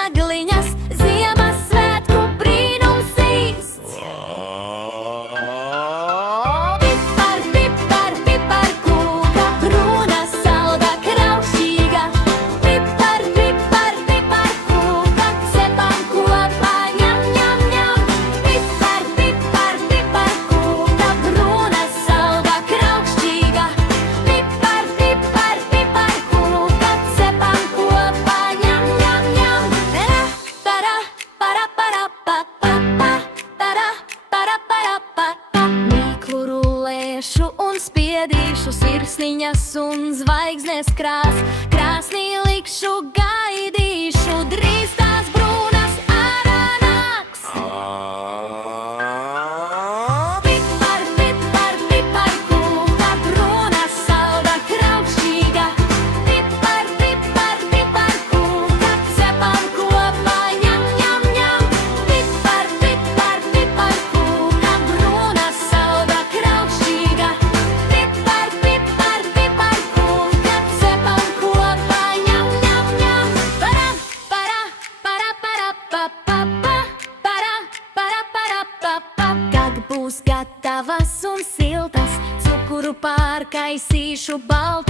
nagliņas, Ziemassvētku brīnums īsts. Pipar, pipar, pipar kūka, brūna, salda, kraukšķīga. Pipar, pipar, pipar kūka, cepam kopā, ņem, ņem, ņem. Pipar, pipar, pipar kūka, brūna, salda, kraukšķīga. Pipar, pipar, pipar kūka, cepam kopā, ņem, ņem, ņem. Para, para, para, pa, pa, pa, para, para, para, pa, pa. Mīklu rulēšu un spiedīšu sirsniņas un zvaigznes krās. Krāsnī likšu, gaidīšu, drīz tās brūnas ārā nāks. Pipar, pipar, pipar kūka, brūna, salda, kraukšķīga. Pipar, pipar, pipar kūka, cepam kopā, ņem, ņem, ņem. Pipar, pipar, pipar kūka, brūna, salda, kraukšķīga. Pipar, pipar, pipar kūka, cepam kopā, ņem, ņem, ņem. Para, para, para, pa, pa, pa, para, pa, pa. Kad būs gatavas un siltas, cukuru pārkaisīšu baltu.